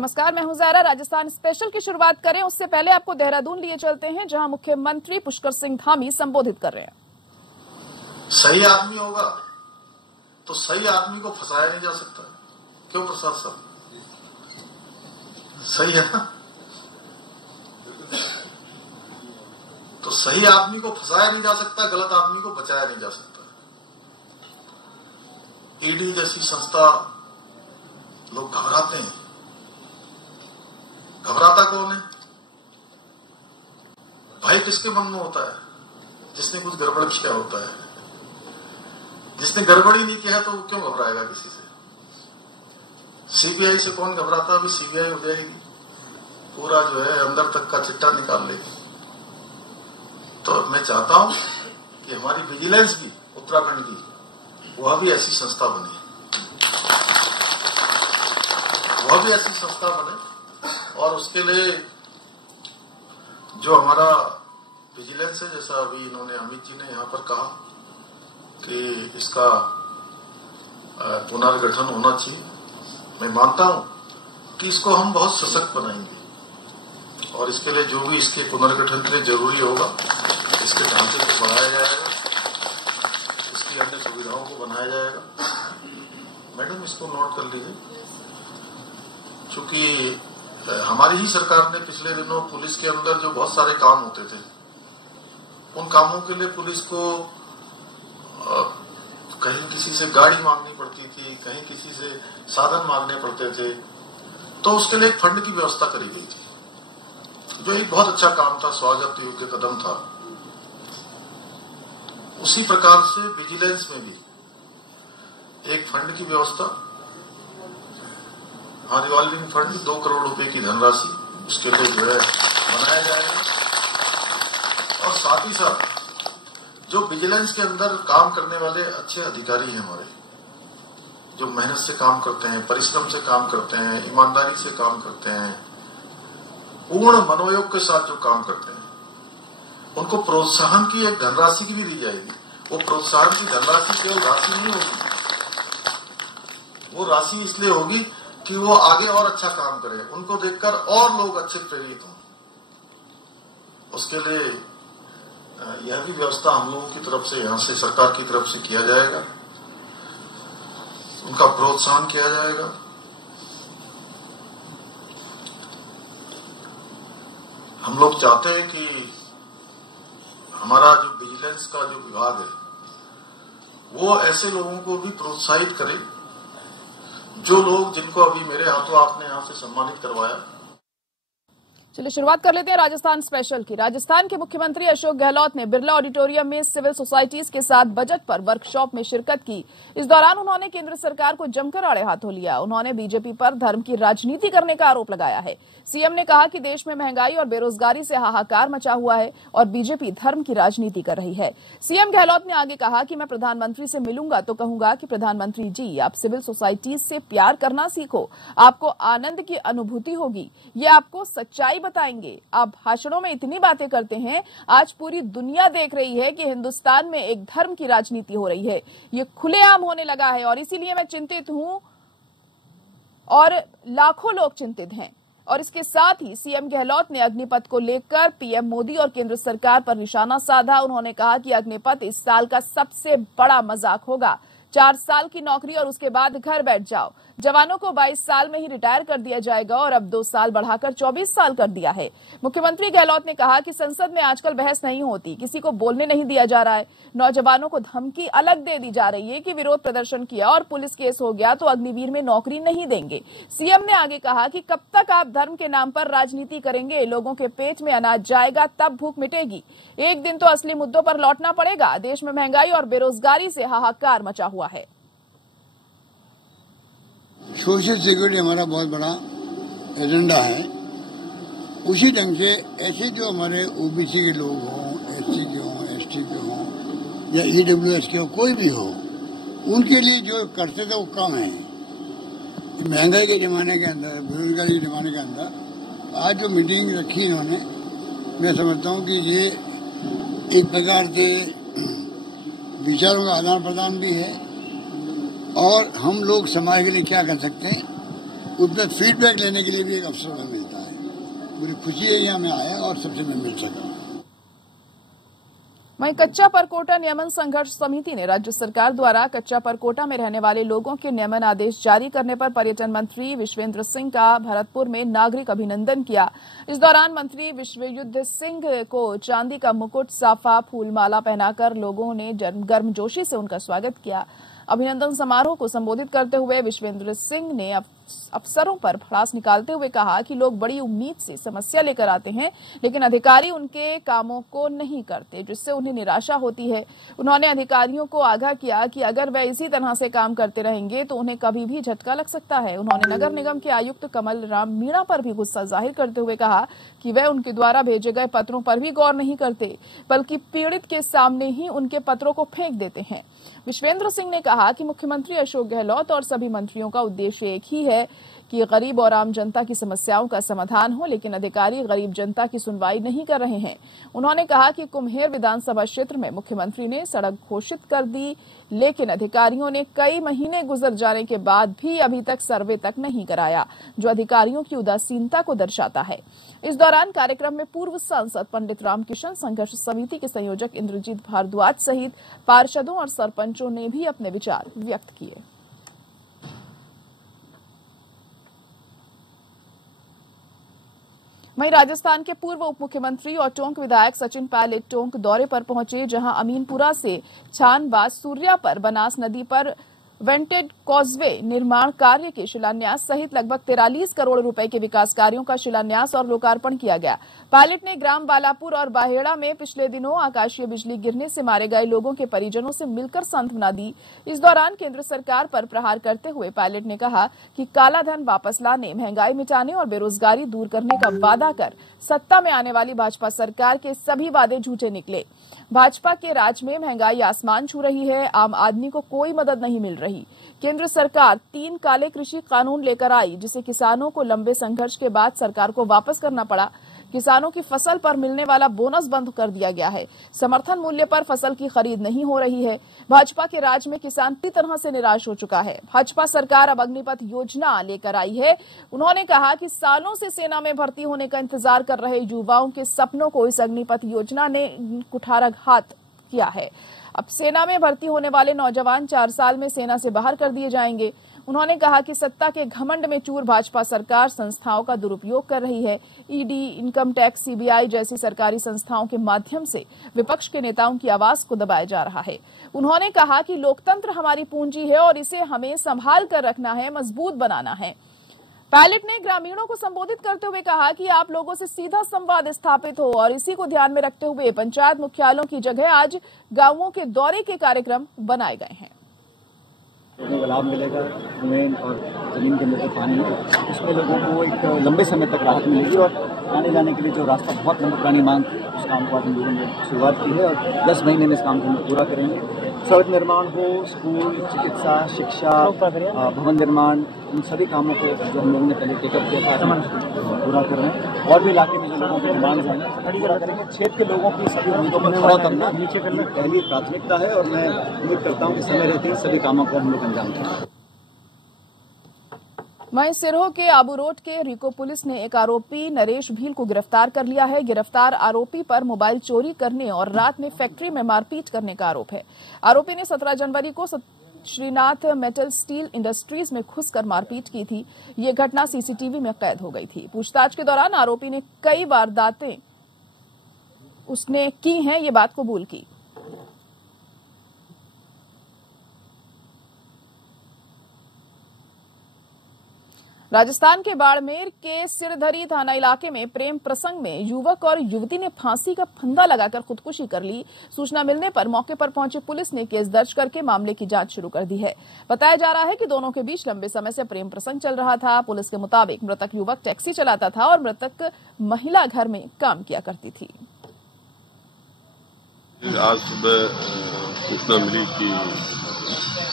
नमस्कार, मैं हूं ज़ायरा। राजस्थान स्पेशल की शुरुआत करें उससे पहले आपको देहरादून लिए चलते हैं, जहां मुख्यमंत्री पुष्कर सिंह धामी संबोधित कर रहे हैं। सही आदमी होगा तो सही आदमी को फंसाया नहीं जा सकता। क्यों प्रसाद साहब, सही है ना? तो सही आदमी को फंसाया नहीं जा सकता, गलत आदमी को बचाया नहीं जा सकता। ईडी जैसी संस्था, लोग घबराते हैं। घबराता कौन है? भय किसके मन में होता है? जिसने कुछ गड़बड़ किया होता है। जिसने गड़बड़ी नहीं किया तो क्यों घबराएगा किसी से? सीबीआई से कौन घबराता? अभी सीबीआई हो जाएगी, पूरा जो है अंदर तक का चिट्टा निकाल लेगी। तो मैं चाहता हूं कि हमारी विजिलेंस भी उत्तराखंड की वह भी ऐसी संस्था बने, वह भी ऐसी संस्था बने। और उसके लिए जो हमारा विजिलेंस है, जैसा अभी इन्होंने अमित जी ने यहां पर कहा कि इसका पुनर्गठन होना चाहिए, मैं मानता हूं कि इसको हम बहुत सशक्त बनाएंगे और इसके लिए जो भी इसके पुनर्गठन के लिए जरूरी होगा, इसके ढांचे को बढ़ाया जाएगा, इसकी अन्य सुविधाओं को बनाया जाएगा। मैडम, इसको नोट कर लीजिए, क्योंकि हमारी ही सरकार ने पिछले दिनों पुलिस के अंदर जो बहुत सारे काम होते थे, उन कामों के लिए पुलिस को कहीं किसी से गाड़ी मांगनी पड़ती थी, कहीं किसी से साधन मांगने पड़ते थे, तो उसके लिए एक फंड की व्यवस्था करी गई थी, जो एक बहुत अच्छा काम था, स्वागत योग्य कदम था। उसी प्रकार से विजिलेंस में भी एक फंड की व्यवस्था, रिवॉल्विंग फंड 2 करोड़ रुपए की धनराशि उसके लिए जो है बनाया जाएगा। और साथ ही साथ जो विजिलेंस के अंदर काम करने वाले अच्छे अधिकारी हैं हमारे, जो मेहनत से काम करते हैं, परिश्रम से काम करते हैं, ईमानदारी से काम करते हैं, पूर्ण मनोयोग के साथ जो काम करते हैं, उनको प्रोत्साहन की एक धनराशि की भी दी जाएगी। वो प्रोत्साहन की धनराशि केवल राशि नहीं होगी, वो राशि इसलिए होगी कि वो आगे और अच्छा काम करें, उनको देखकर और लोग अच्छे प्रेरित हों। उसके लिए यह भी व्यवस्था हम लोगों की तरफ से, यहां से सरकार की तरफ से किया जाएगा, उनका प्रोत्साहन किया जाएगा। हम लोग चाहते हैं कि हमारा जो विजिलेंस का जो विभाग है, वो ऐसे लोगों को भी प्रोत्साहित करे, जो लोग जिनको अभी मेरे हाथों आपने यहां से सम्मानित करवाया। चलिए शुरुआत कर लेते हैं राजस्थान स्पेशल की। राजस्थान के मुख्यमंत्री अशोक गहलोत ने बिरला ऑडिटोरियम में सिविल सोसाइटीज के साथ बजट पर वर्कशॉप में शिरकत की। इस दौरान उन्होंने केंद्र सरकार को जमकर आड़े हाथों लिया। उन्होंने बीजेपी पर धर्म की राजनीति करने का आरोप लगाया है। सीएम ने कहा कि देश में महंगाई और बेरोजगारी से हाहाकार मचा हुआ है और बीजेपी धर्म की राजनीति कर रही है। सीएम गहलोत ने आगे कहा कि मैं प्रधानमंत्री से मिलूंगा तो कहूंगा कि प्रधानमंत्री जी, आप सिविल सोसाइटीज से प्यार करना सीखो, आपको आनंद की अनुभूति होगी, ये आपको सच्चाई बताएंगे। आप भाषणों में इतनी बातें करते हैं, आज पूरी दुनिया देख रही है कि हिंदुस्तान में एक धर्म की राजनीति हो रही है, ये खुलेआम होने लगा है और इसीलिए मैं चिंतित हूं और लाखों लोग चिंतित हैं। और इसके साथ ही सीएम गहलोत ने अग्निपथ को लेकर पीएम मोदी और केंद्र सरकार पर निशाना साधा। उन्होंने कहा कि अग्निपथ इस साल का सबसे बड़ा मजाक होगा। 4 साल की नौकरी और उसके बाद घर बैठ जाओ। जवानों को 22 साल में ही रिटायर कर दिया जाएगा और अब 2 साल बढ़ाकर 24 साल कर दिया है। मुख्यमंत्री गहलोत ने कहा कि संसद में आजकल बहस नहीं होती, किसी को बोलने नहीं दिया जा रहा है। नौजवानों को धमकी अलग दे दी जा रही है कि विरोध प्रदर्शन किया और पुलिस केस हो गया तो अग्निवीर में नौकरी नहीं देंगे। सीएम ने आगे कहा कि कब तक आप धर्म के नाम पर राजनीति करेंगे? लोगों के पेट में अनाज जाएगा तब भूख मिटेगी। एक दिन तो असली मुद्दों पर लौटना पड़ेगा। देश में महंगाई और बेरोजगारी से हाहाकार मचा हुआ है। सोशल सिक्योरिटी हमारा बहुत बड़ा एजेंडा है। उसी ढंग से ऐसे जो हमारे ओबीसी के लोग हों, एससी के हों, एसटी के हों या ईडब्ल्यूएस के हो, कोई भी हो, उनके लिए जो करते थे वो कम है। महंगाई के जमाने के अंदर, बेरोजगारी के जमाने के अंदर आज जो मीटिंग रखी इन्होंने, मैं समझता हूँ कि ये एक प्रकार से विचारों का आदान प्रदान भी है और हम लोग समाज के लिए क्या कर सकते हैं उसमें फीडबैक लेने के लिए भी एक अवसर हमें मिलता है। मुझे खुशी है यहाँ मैं आया और सबसे मैं मिल सका। वहीं कच्चा परकोटा नियमन संघर्ष समिति ने राज्य सरकार द्वारा कच्चा परकोटा में रहने वाले लोगों के नियमन आदेश जारी करने पर पर्यटन मंत्री विश्वेंद्र सिंह का भरतपुर में नागरिक अभिनंदन किया। इस दौरान मंत्री विश्वेंद्र सिंह को चांदी का मुकुट, साफा, फूलमाला पहनाकर लोगों ने गर्मजोशी से उनका स्वागत किया। अभिनंदन समारोह को संबोधित करते हुए विश्वेंद्र सिंह ने अफसरों पर भड़ास निकालते हुए कहा कि लोग बड़ी उम्मीद से समस्या लेकर आते हैं, लेकिन अधिकारी उनके कामों को नहीं करते, जिससे उन्हें निराशा होती है। उन्होंने अधिकारियों को आगाह किया कि अगर वे इसी तरह से काम करते रहेंगे तो उन्हें कभी भी झटका लग सकता है। उन्होंने नगर निगम के आयुक्त कमल राम मीणा पर भी गुस्सा जाहिर करते हुए कहा कि वे उनके द्वारा भेजे गए पत्रों पर भी गौर नहीं करते, बल्कि पीड़ित के सामने ही उनके पत्रों को फेंक देते हैं। विश्वेंद्र सिंह ने कहा कि मुख्यमंत्री अशोक गहलोत और सभी मंत्रियों का उद्देश्य एक ही है कि गरीब और आम जनता की समस्याओं का समाधान हो, लेकिन अधिकारी गरीब जनता की सुनवाई नहीं कर रहे हैं। उन्होंने कहा कि कुम्हेर विधानसभा क्षेत्र में मुख्यमंत्री ने सड़क घोषित कर दी, लेकिन अधिकारियों ने कई महीने गुजर जाने के बाद भी अभी तक सर्वे तक नहीं कराया, जो अधिकारियों की उदासीनता को दर्शाता है। इस दौरान कार्यक्रम में पूर्व सांसद पंडित रामकिशन, संघर्ष समिति के संयोजक इंद्रजीत भारद्वाज सहित पार्षदों और सरपंचों ने भी अपने विचार व्यक्त किए। वहीं राजस्थान के पूर्व उप मुख्यमंत्री और टोंक विधायक सचिन पायलट टोंक दौरे पर पहुंचे, जहां अमीनपुरा से छानबाज सूर्या पर बनास नदी पर वेंटेड कॉजवे निर्माण कार्य के शिलान्यास सहित लगभग 43 करोड़ रुपए के विकास कार्यों का शिलान्यास और लोकार्पण किया गया। पायलट ने ग्राम बालापुर और बाहेड़ा में पिछले दिनों आकाशीय बिजली गिरने से मारे गए लोगों के परिजनों से मिलकर सांत्वना दी। इस दौरान केंद्र सरकार पर प्रहार करते हुए पायलट ने कहा कि काला धन वापस लाने, महंगाई मिटाने और बेरोजगारी दूर करने का वादा कर सत्ता में आने वाली भाजपा सरकार के सभी वादे झूठे निकले। भाजपा के राज में महंगाई आसमान छू रही है, आम आदमी को कोई मदद नहीं मिल रही। केंद्र सरकार 3 काले कृषि कानून लेकर आई, जिसे किसानों को लंबे संघर्ष के बाद सरकार को वापस करना पड़ा। किसानों की फसल पर मिलने वाला बोनस बंद कर दिया गया है। समर्थन मूल्य पर फसल की खरीद नहीं हो रही है। भाजपा के राज में किसान पूरी तरह से निराश हो चुका है। भाजपा सरकार अब अग्निपथ योजना लेकर आई है। उन्होंने कहा कि सालों से सेना में भर्ती होने का इंतजार कर रहे युवाओं के सपनों को इस अग्निपथ योजना ने कुठाराघात किया है। अब सेना में भर्ती होने वाले नौजवान 4 साल में सेना से बाहर कर दिए जाएंगे। उन्होंने कहा कि सत्ता के घमंड में चूर भाजपा सरकार संस्थाओं का दुरुपयोग कर रही है। ईडी, इनकम टैक्स, सीबीआई जैसी सरकारी संस्थाओं के माध्यम से विपक्ष के नेताओं की आवाज को दबाया जा रहा है। उन्होंने कहा कि लोकतंत्र हमारी पूंजी है और इसे हमें संभाल कर रखना है, मजबूत बनाना है। पायलट ने ग्रामीणों को संबोधित करते हुए कहा कि आप लोगों से सीधा संवाद स्थापित हो और इसी को ध्यान में रखते हुए पंचायत मुख्यालयों की जगह आज गांवों के दौरे के कार्यक्रम बनाए गए हैं। लाभ मिलेगा, कुएं और जमीन के अंदर जो पानी है उसमें लोगों को एक लंबे समय तक राहत मिलेगी और आने जाने के लिए जो रास्ता बहुत लंबी पुरानी मांग थी उस काम को आज हम लोगों ने शुरुआत की है और 10 महीने में इस काम को हम पूरा करेंगे। सड़क निर्माण हो, स्कूल, चिकित्सा, शिक्षा, भवन निर्माण, इन सभी कामों को जो हम लोगों ने पहले टेकअप किया था पूरा कर रहे हैं और भी इलाके में जो लोगों की डिमांड है पूरा करेंगे। क्षेत्र के लोगों की सभी उम्मीदों पर खरा उतरना पहली प्राथमिकता है और मैं उम्मीद करता हूँ कि समय रहते ही सभी कामों को हम लोग अंजाम देंगे। वहीं सिरोह के आबू रोड के रिको पुलिस ने एक आरोपी नरेश भील को गिरफ्तार कर लिया है। गिरफ्तार आरोपी पर मोबाइल चोरी करने और रात में फैक्ट्री में मारपीट करने का आरोप है। आरोपी ने 17 जनवरी को श्रीनाथ मेटल स्टील इंडस्ट्रीज में घुसकर मारपीट की थी। ये घटना सीसीटीवी में कैद हो गई थी। पूछताछ के दौरान आरोपी ने कई वारदातें उसने की हैं, ये बात कबूल की। राजस्थान के बाड़मेर के सिरधरी थाना इलाके में प्रेम प्रसंग में युवक और युवती ने फांसी का फंदा लगाकर खुदकुशी कर ली। सूचना मिलने पर मौके पर पहुंचे पुलिस ने केस दर्ज करके मामले की जांच शुरू कर दी है। बताया जा रहा है कि दोनों के बीच लंबे समय से प्रेम प्रसंग चल रहा था। पुलिस के मुताबिक मृतक युवक टैक्सी चलाता था और मृतक महिला घर में काम किया करती थी। आज सुबह सूचना मिली कि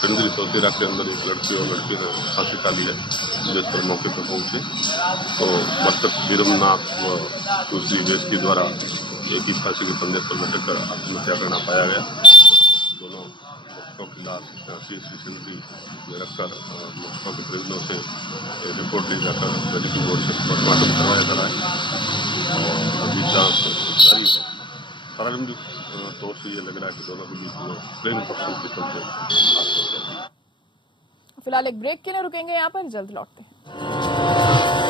पिंडरी चौथेरा के अंदर एक लड़की और लड़के ने फांसी डाली है। जिस पर मौके पर पहुंचे तो मृतक वीरमनाथ व दूसरी व्यक्ति द्वारा एक ही फांसी के फंदे पर लटक कर आत्महत्या करना पाया गया। दोनों लड़कों की लाश सीएससी सिंदरी में रखकर मृतकों के परिजनों से रिपोर्ट ली जाकर मेडिकल बोर्ड से पोस्टमार्टम करवाया जा रहा है और अभी जांच जारी है। प्रारंभिक तौर से ये लग रहा है कि दोनों के बीच में प्रेम प्रसंग के चलते। फिलहाल एक ब्रेक के लिए रुकेंगे, यहाँ पर जल्द लौटते हैं।